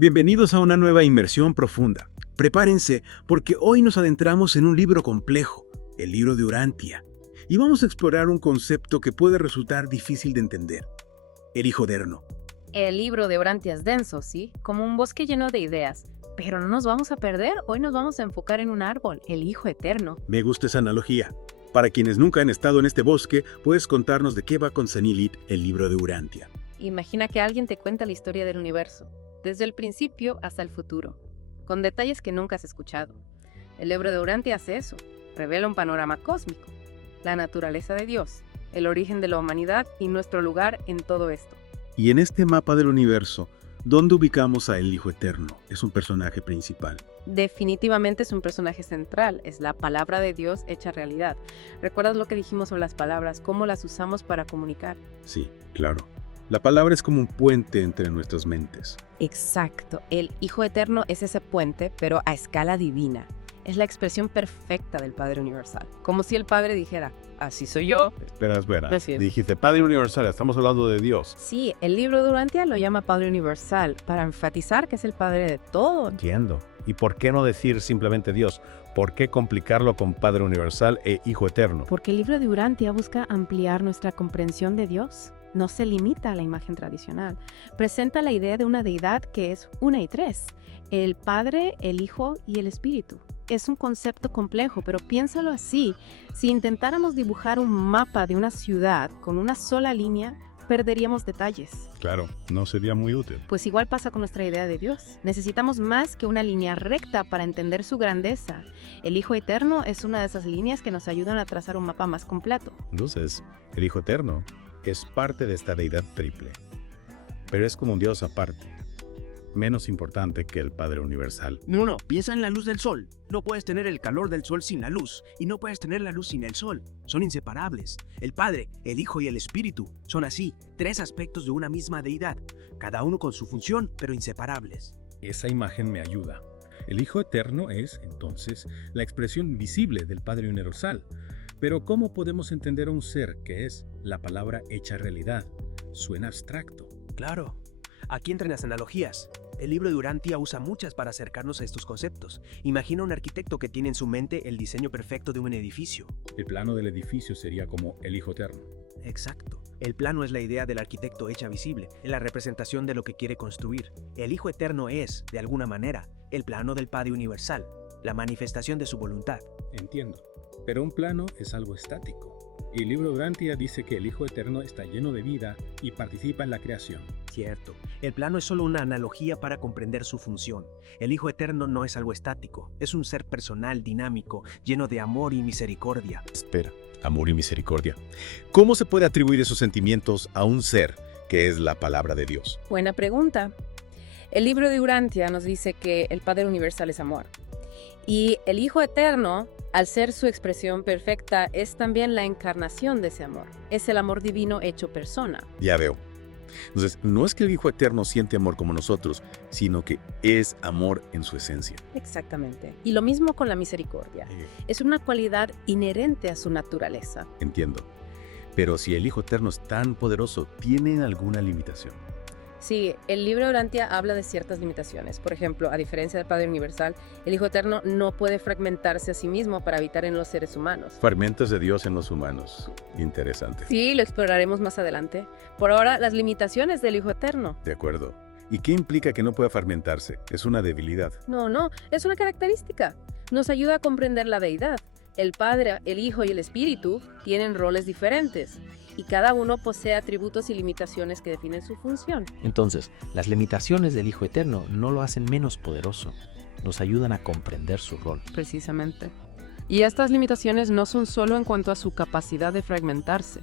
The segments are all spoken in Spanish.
Bienvenidos a una nueva inmersión profunda. Prepárense, porque hoy nos adentramos en un libro complejo, el libro de Urantia, y vamos a explorar un concepto que puede resultar difícil de entender: el Hijo Eterno. El libro de Urantia es denso, ¿sí? Como un bosque lleno de ideas. Pero no nos vamos a perder, hoy nos vamos a enfocar en un árbol, el Hijo Eterno. Me gusta esa analogía. Para quienes nunca han estado en este bosque, puedes contarnos de qué va con Senilit, el libro de Urantia. Imagina que alguien te cuenta la historia del universo, desde el principio hasta el futuro, con detalles que nunca has escuchado. El libro de Urantia hace eso, revela un panorama cósmico, la naturaleza de Dios, el origen de la humanidad y nuestro lugar en todo esto. Y en este mapa del universo, ¿dónde ubicamos a el Hijo Eterno? Es un personaje principal. Definitivamente es un personaje central, es la palabra de Dios hecha realidad. ¿Recuerdas lo que dijimos sobre las palabras, cómo las usamos para comunicar? Sí, claro. La palabra es como un puente entre nuestras mentes. Exacto, el Hijo Eterno es ese puente, pero a escala divina. Es la expresión perfecta del Padre Universal. Como si el Padre dijera, así soy yo. Espera. Así es. Dijiste Padre Universal, estamos hablando de Dios. Sí, el libro de Urantia lo llama Padre Universal, para enfatizar que es el Padre de todo. Entiendo. ¿Y por qué no decir simplemente Dios? ¿Por qué complicarlo con Padre Universal e Hijo Eterno? Porque el libro de Urantia busca ampliar nuestra comprensión de Dios. No se limita a la imagen tradicional. Presenta la idea de una deidad que es una y tres: el Padre, el Hijo y el Espíritu. Es un concepto complejo, pero piénsalo así. Si intentáramos dibujar un mapa de una ciudad con una sola línea, perderíamos detalles. Claro, no sería muy útil. Pues igual pasa con nuestra idea de Dios. Necesitamos más que una línea recta para entender su grandeza. El Hijo Eterno es una de esas líneas que nos ayudan a trazar un mapa más completo. Entonces, el Hijo Eterno es parte de esta deidad triple, pero es como un Dios aparte, menos importante que el Padre Universal. No, piensa en la luz del sol. No puedes tener el calor del sol sin la luz, y no puedes tener la luz sin el sol. Son inseparables. El Padre, el Hijo y el Espíritu son así, tres aspectos de una misma deidad, cada uno con su función, pero inseparables. Esa imagen me ayuda. El Hijo Eterno es, entonces, la expresión visible del Padre Universal. Pero ¿cómo podemos entender a un ser que es la palabra hecha realidad? Suena abstracto. Claro. Aquí entran las analogías. El libro de Urantia usa muchas para acercarnos a estos conceptos. Imagina un arquitecto que tiene en su mente el diseño perfecto de un edificio. El plano del edificio sería como el Hijo Eterno. Exacto. El plano es la idea del arquitecto hecha visible, es la representación de lo que quiere construir. El Hijo Eterno es, de alguna manera, el plano del Padre Universal, la manifestación de su voluntad. Entiendo. Pero un plano es algo estático. Y el libro de Urantia dice que el Hijo Eterno está lleno de vida y participa en la creación. Cierto. El plano es solo una analogía para comprender su función. El Hijo Eterno no es algo estático, es un ser personal, dinámico, lleno de amor y misericordia. Espera, amor y misericordia. ¿Cómo se puede atribuir esos sentimientos a un ser que es la palabra de Dios? Buena pregunta. El libro de Urantia nos dice que el Padre Universal es amor. Y el Hijo Eterno, al ser su expresión perfecta, es también la encarnación de ese amor. Es el amor divino hecho persona. Ya veo. Entonces, no es que el Hijo Eterno siente amor como nosotros, sino que es amor en su esencia. Exactamente. Y lo mismo con la misericordia. Es una cualidad inherente a su naturaleza. Entiendo. Pero si el Hijo Eterno es tan poderoso, ¿tiene alguna limitación? Sí, el libro de Urantia habla de ciertas limitaciones. Por ejemplo, a diferencia del Padre Universal, el Hijo Eterno no puede fragmentarse a sí mismo para habitar en los seres humanos. Fragmentos de Dios en los humanos. Interesante. Sí, lo exploraremos más adelante. Por ahora, las limitaciones del Hijo Eterno. De acuerdo. ¿Y qué implica que no pueda fragmentarse? Es una debilidad. No, es una característica. Nos ayuda a comprender la deidad. El Padre, el Hijo y el Espíritu tienen roles diferentes, y cada uno posee atributos y limitaciones que definen su función. Entonces, las limitaciones del Hijo Eterno no lo hacen menos poderoso, nos ayudan a comprender su rol. Precisamente. Y estas limitaciones no son solo en cuanto a su capacidad de fragmentarse.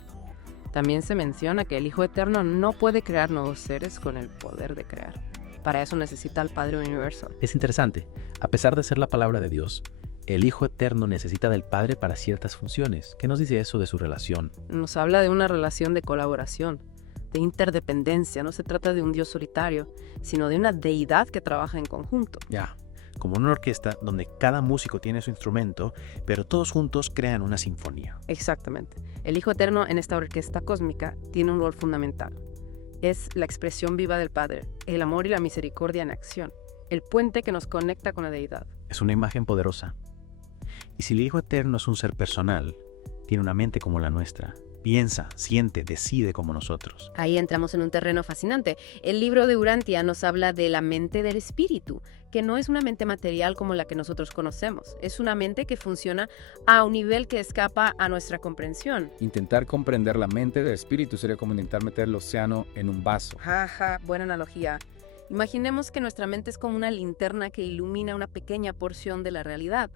También se menciona que el Hijo Eterno no puede crear nuevos seres con el poder de crear. Para eso necesita al Padre Universal. Es interesante, a pesar de ser la palabra de Dios, el Hijo Eterno necesita del Padre para ciertas funciones. ¿Qué nos dice eso de su relación? Nos habla de una relación de colaboración, de interdependencia. No se trata de un Dios solitario, sino de una deidad que trabaja en conjunto. Ya, como una orquesta donde cada músico tiene su instrumento, pero todos juntos crean una sinfonía. Exactamente. El Hijo Eterno en esta orquesta cósmica tiene un rol fundamental. Es la expresión viva del Padre, el amor y la misericordia en acción, el puente que nos conecta con la deidad. Es una imagen poderosa. Y si el Hijo Eterno es un ser personal, tiene una mente como la nuestra. Piensa, siente, decide como nosotros. Ahí entramos en un terreno fascinante. El libro de Urantia nos habla de la mente del espíritu, que no es una mente material como la que nosotros conocemos. Es una mente que funciona a un nivel que escapa a nuestra comprensión. Intentar comprender la mente del espíritu sería como intentar meter el océano en un vaso. Jaja, buena analogía. Imaginemos que nuestra mente es como una linterna que ilumina una pequeña porción de la realidad.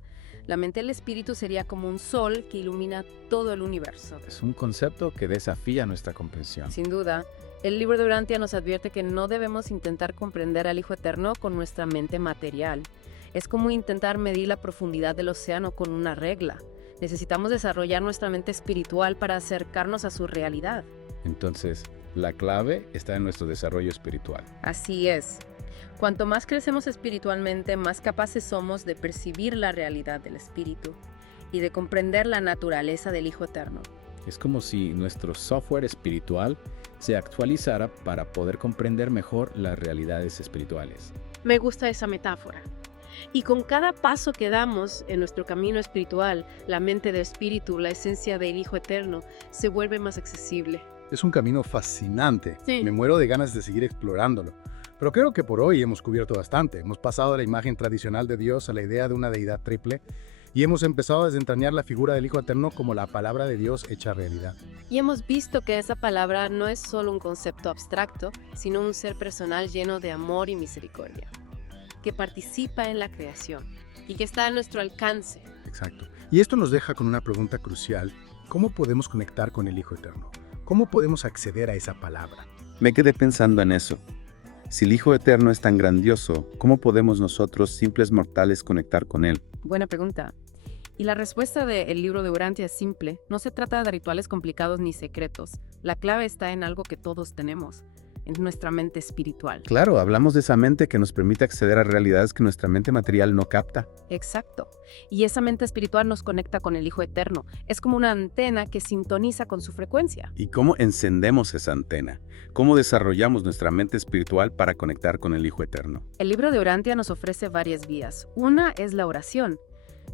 La mente del espíritu sería como un sol que ilumina todo el universo. Es un concepto que desafía nuestra comprensión. Sin duda, el libro de Urantia nos advierte que no debemos intentar comprender al Hijo Eterno con nuestra mente material. Es como intentar medir la profundidad del océano con una regla. Necesitamos desarrollar nuestra mente espiritual para acercarnos a su realidad. Entonces, la clave está en nuestro desarrollo espiritual. Así es. Cuanto más crecemos espiritualmente, más capaces somos de percibir la realidad del espíritu y de comprender la naturaleza del Hijo Eterno. Es como si nuestro software espiritual se actualizara para poder comprender mejor las realidades espirituales. Me gusta esa metáfora. Y con cada paso que damos en nuestro camino espiritual, la mente del espíritu, la esencia del Hijo Eterno, se vuelve más accesible. Es un camino fascinante. Sí. Me muero de ganas de seguir explorándolo. Pero creo que por hoy hemos cubierto bastante. Hemos pasado de la imagen tradicional de Dios a la idea de una deidad triple y hemos empezado a desentrañar la figura del Hijo Eterno como la palabra de Dios hecha realidad. Y hemos visto que esa palabra no es solo un concepto abstracto, sino un ser personal lleno de amor y misericordia, que participa en la creación y que está a nuestro alcance. Exacto. Y esto nos deja con una pregunta crucial. ¿Cómo podemos conectar con el Hijo Eterno? ¿Cómo podemos acceder a esa palabra? Me quedé pensando en eso. Si el Hijo Eterno es tan grandioso, ¿cómo podemos nosotros, simples mortales, conectar con Él? Buena pregunta. Y la respuesta del libro de Urantia es simple. No se trata de rituales complicados ni secretos. La clave está en algo que todos tenemos, en nuestra mente espiritual. Claro, hablamos de esa mente que nos permite acceder a realidades que nuestra mente material no capta. Exacto. Y esa mente espiritual nos conecta con el Hijo Eterno. Es como una antena que sintoniza con su frecuencia. ¿Y cómo encendemos esa antena? ¿Cómo desarrollamos nuestra mente espiritual para conectar con el Hijo Eterno? El libro de Urantia nos ofrece varias vías. Una es la oración,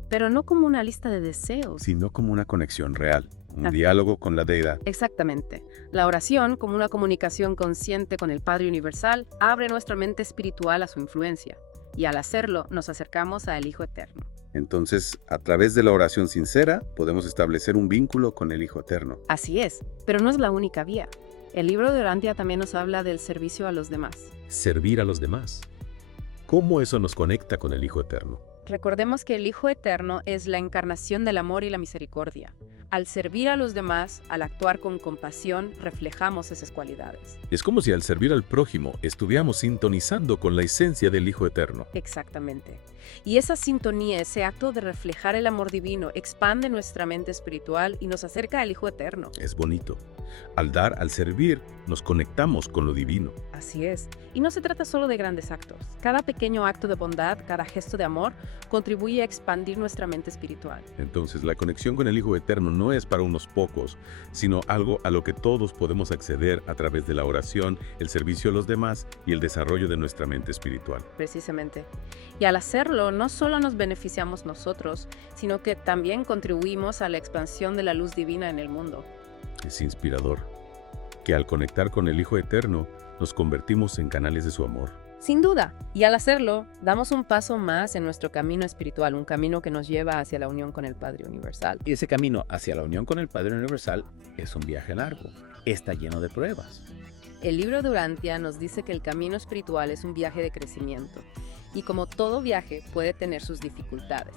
pero no como una lista de deseos. Sino como una conexión real, un Ah. diálogo con la deidad. Exactamente. La oración, como una comunicación consciente con el Padre Universal, abre nuestra mente espiritual a su influencia. Y al hacerlo, nos acercamos al Hijo Eterno. Entonces, a través de la oración sincera, podemos establecer un vínculo con el Hijo Eterno. Así es, pero no es la única vía. El libro de Urantia también nos habla del servicio a los demás. Servir a los demás. ¿Cómo eso nos conecta con el Hijo Eterno? Recordemos que el Hijo Eterno es la encarnación del amor y la misericordia. Al servir a los demás, al actuar con compasión, reflejamos esas cualidades. Es como si al servir al prójimo estuviéramos sintonizando con la esencia del Hijo Eterno. Exactamente. Y esa sintonía, ese acto de reflejar el amor divino, expande nuestra mente espiritual y nos acerca al Hijo Eterno. Es bonito. Al dar, al servir, nos conectamos con lo divino. Así es. Y no se trata solo de grandes actos. Cada pequeño acto de bondad, cada gesto de amor, contribuye a expandir nuestra mente espiritual. Entonces, la conexión con el Hijo Eterno no es para unos pocos, sino algo a lo que todos podemos acceder a través de la oración, el servicio a los demás y el desarrollo de nuestra mente espiritual. Precisamente. Y al hacerlo, no solo nos beneficiamos nosotros, sino que también contribuimos a la expansión de la luz divina en el mundo. Es inspirador que al conectar con el Hijo Eterno, nos convertimos en canales de su amor. Sin duda. Y al hacerlo, damos un paso más en nuestro camino espiritual, un camino que nos lleva hacia la unión con el Padre Universal. Y ese camino hacia la unión con el Padre Universal es un viaje largo. Está lleno de pruebas. El libro de Urantia nos dice que el camino espiritual es un viaje de crecimiento. Y como todo viaje, puede tener sus dificultades.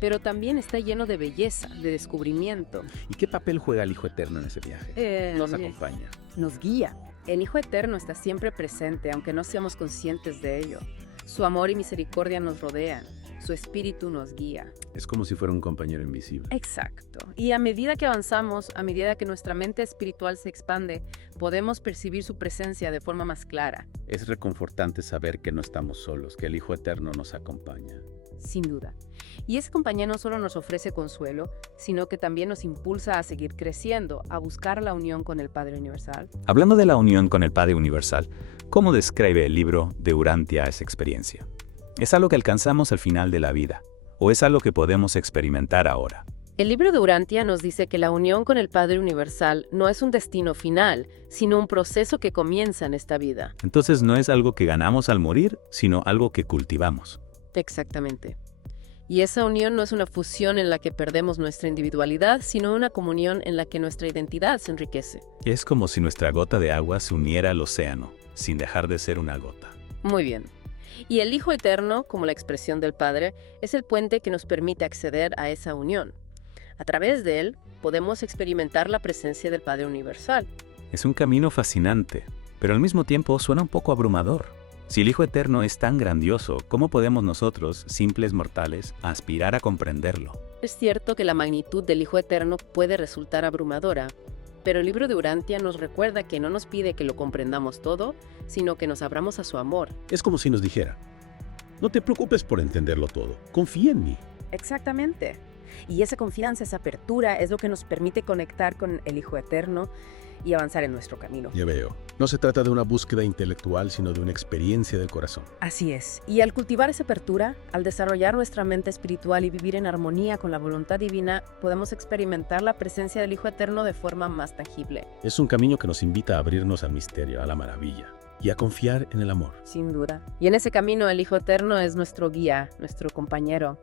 Pero también está lleno de belleza, de descubrimiento. ¿Y qué papel juega el Hijo Eterno en ese viaje? Nos acompaña. Nos guía. El Hijo Eterno está siempre presente, aunque no seamos conscientes de ello. Su amor y misericordia nos rodean. Su espíritu nos guía. Es como si fuera un compañero invisible. Exacto. Y a medida que avanzamos, a medida que nuestra mente espiritual se expande, podemos percibir su presencia de forma más clara. Es reconfortante saber que no estamos solos, que el Hijo Eterno nos acompaña. sin duda. Y esa compañía no solo nos ofrece consuelo, sino que también nos impulsa a seguir creciendo, a buscar la unión con el Padre Universal. Hablando de la unión con el Padre Universal, ¿cómo describe el libro de Urantia esa experiencia? ¿Es algo que alcanzamos al final de la vida? ¿O es algo que podemos experimentar ahora? El libro de Urantia nos dice que la unión con el Padre Universal no es un destino final, sino un proceso que comienza en esta vida. Entonces no es algo que ganamos al morir, sino algo que cultivamos. Exactamente. Y esa unión no es una fusión en la que perdemos nuestra individualidad, sino una comunión en la que nuestra identidad se enriquece. Es como si nuestra gota de agua se uniera al océano, sin dejar de ser una gota. Muy bien. Y el Hijo Eterno, como la expresión del Padre, es el puente que nos permite acceder a esa unión. A través de él, podemos experimentar la presencia del Padre Universal. Es un camino fascinante, pero al mismo tiempo suena un poco abrumador. Si el Hijo Eterno es tan grandioso, ¿cómo podemos nosotros, simples mortales, aspirar a comprenderlo? Es cierto que la magnitud del Hijo Eterno puede resultar abrumadora, pero el libro de Urantia nos recuerda que no nos pide que lo comprendamos todo, sino que nos abramos a su amor. Es como si nos dijera, no te preocupes por entenderlo todo, confía en mí. Exactamente. Y esa confianza, esa apertura es lo que nos permite conectar con el Hijo Eterno y avanzar en nuestro camino. Ya veo. No se trata de una búsqueda intelectual, sino de una experiencia del corazón. Así es. Y al cultivar esa apertura, al desarrollar nuestra mente espiritual y vivir en armonía con la voluntad divina, podemos experimentar la presencia del Hijo Eterno de forma más tangible. Es un camino que nos invita a abrirnos al misterio, a la maravilla y a confiar en el amor. Sin duda. Y en ese camino el Hijo Eterno es nuestro guía, nuestro compañero,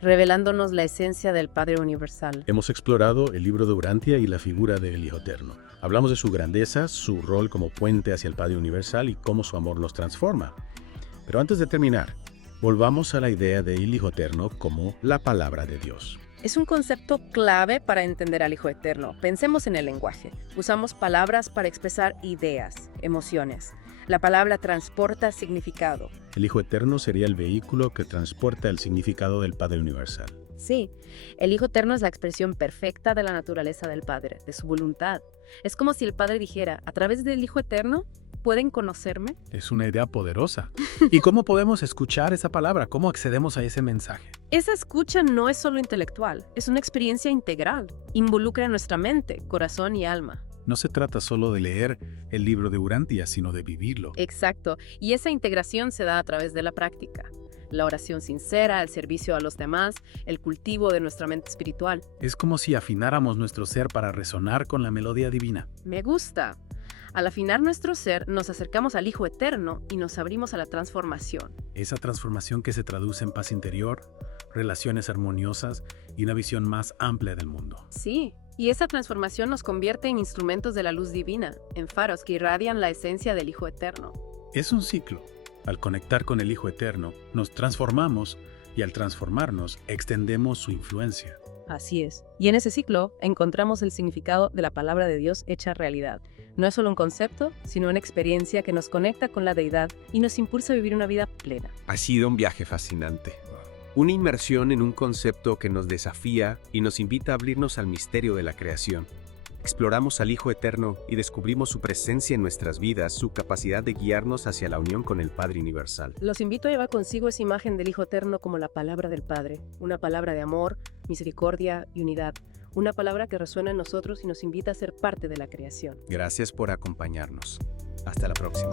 revelándonos la esencia del Padre Universal. Hemos explorado el libro de Urantia y la figura del Hijo Eterno. Hablamos de su grandeza, su rol como puente hacia el Padre Universal y cómo su amor nos transforma. Pero antes de terminar, volvamos a la idea del Hijo Eterno como la palabra de Dios. Es un concepto clave para entender al Hijo Eterno. Pensemos en el lenguaje. Usamos palabras para expresar ideas, emociones. La palabra transporta significado. El Hijo Eterno sería el vehículo que transporta el significado del Padre Universal. Sí, el Hijo Eterno es la expresión perfecta de la naturaleza del Padre, de su voluntad. Es como si el Padre dijera, a través del Hijo Eterno, ¿pueden conocerme? Es una idea poderosa. ¿Y cómo podemos escuchar esa palabra? ¿Cómo accedemos a ese mensaje? Esa escucha no es solo intelectual, es una experiencia integral. Involucra nuestra mente, corazón y alma. No se trata solo de leer el libro de Urantia, sino de vivirlo. Exacto, y esa integración se da a través de la práctica. La oración sincera, el servicio a los demás, el cultivo de nuestra mente espiritual. Es como si afináramos nuestro ser para resonar con la melodía divina. Me gusta. Al afinar nuestro ser, nos acercamos al Hijo Eterno y nos abrimos a la transformación. Esa transformación que se traduce en paz interior, relaciones armoniosas y una visión más amplia del mundo. Sí, y esa transformación nos convierte en instrumentos de la luz divina, en faros que irradian la esencia del Hijo Eterno. Es un ciclo. Al conectar con el Hijo Eterno, nos transformamos y al transformarnos, extendemos su influencia. Así es. Y en ese ciclo encontramos el significado de la palabra de Dios hecha realidad. No es solo un concepto, sino una experiencia que nos conecta con la deidad y nos impulsa a vivir una vida plena. Ha sido un viaje fascinante. Una inmersión en un concepto que nos desafía y nos invita a abrirnos al misterio de la creación. Exploramos al Hijo Eterno y descubrimos su presencia en nuestras vidas, su capacidad de guiarnos hacia la unión con el Padre Universal. Los invito a llevar consigo esa imagen del Hijo Eterno como la palabra del Padre, una palabra de amor, misericordia y unidad, una palabra que resuena en nosotros y nos invita a ser parte de la creación. Gracias por acompañarnos. Hasta la próxima.